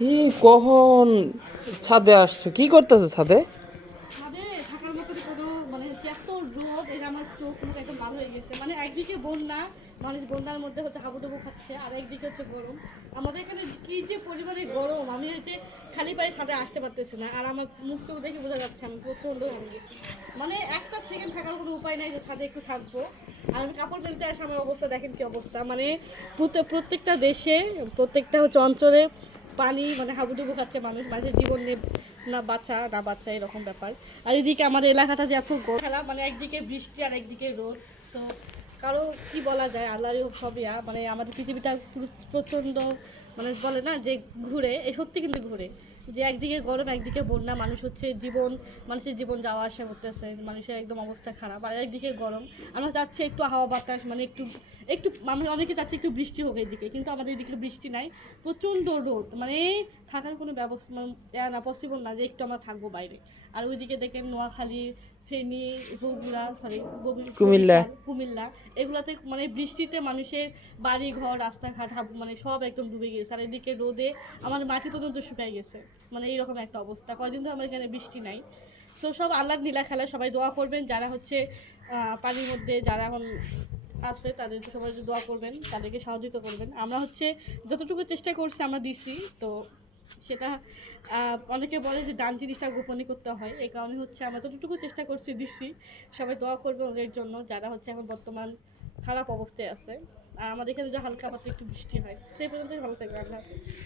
এই কখন ছাদে আসছো? কি করতেছো ছাদে? মানে মানে একদিকে বন্যা, মানুষ বন্যার মধ্যে হচ্ছে খাচ্ছে, আর একদিকে হচ্ছে গরম। আমাদের এখানে যে গরম, আমি হচ্ছে খালি পায়ে আসতে পারতেছি না। আর আমার দেখে বোঝা যাচ্ছে আমি প্রচণ্ড মানে একটা সেকেন্ড থাকার কোনো উপায় ছাদে একটু থাকব। আর আমি কাপড় আমার অবস্থা, দেখেন কি অবস্থা। মানে প্রত্যেক- প্রত্যেকটা দেশে, প্রত্যেকটা হচ্ছে অঞ্চলে পানি মানে হাবুডুবু খাচ্ছে মানুষ, মানুষের জীবন নিয়ে না বাচ্চা না বাচ্চা, এরকম ব্যাপার। আর এদিকে আমাদের এলাকাটা যে এত খেলা মানে একদিকে বৃষ্টি আর একদিকে রোদ সো কারও কি বলা যায় আল্লাহরই সবই মানে আমাদের পৃথিবীটা পুরো- প্রচণ্ড মানে বলে না যে ঘুরে এই সত্যি কিন্তু ঘুরে। যে একদিকে গরম, একদিকে বন্যা, মানুষ হচ্ছে জীবন, মানুষের জীবন যাওয়া, আসা করতেছে, মানুষের একদম অবস্থা খারাপ। আর একদিকে গরম, আমরা চাচ্ছি একটু হাওয়া বাতাস মানে একটু একটু মানুষ অনেকে চাচ্ছে একটু বৃষ্টি হোক এইদিকে কিন্তু আমাদের এদিকে বৃষ্টি নাই। প্রচণ্ড রোদ মানে থাকার কোনো ব্যবস্থা মানে না পসিবল না যে একটু আমরা থাকব বাইরে। আর ওইদিকে দেখেন নোয়াখালী ফেনী বগুড়া সরি কুমিল্লা। কুমিল্লা এগুলাতে মানে বৃষ্টিতে মানুষের বাড়ি ঘর রাস্তাঘাট হাব- মানে সব একদম ডুবে গেছে আর এদিকে রোদে আমার মাটি পর্যন্ত শুকাই গেছে। মানে এইরকম একটা অবস্থা। কয়দিন ধরে আমার এখানে বৃষ্টি নাই। সো সব আল্লাহর নীলা খেলা সবাই দোয়া করবেন। যারা হচ্ছে পানির মধ্যে যারা এখন আছে তাদেরকে সবাই দোয়া করবেন। তাদেরকে সহযোগিতা করবেন। আমরা হচ্ছে যতটুকু চেষ্টা করছি আমরা দিছি। তো সেটা অনেকে বলে যে দান জিনিসটা গোপনই করতে হয় এই কারণে হচ্ছে আমরা যতটুকু চেষ্টা করছি দিচ্ছি, সবাই দোয়া করবে ওদের জন্য, যারা হচ্ছে এখন বর্তমান খারাপ অবস্থায় আছে আর আমাদের এখানে যে হালকা পাতলা একটু বৃষ্টি হয়, সেই পর্যন্ত ভালো থাকবে হাফেজ।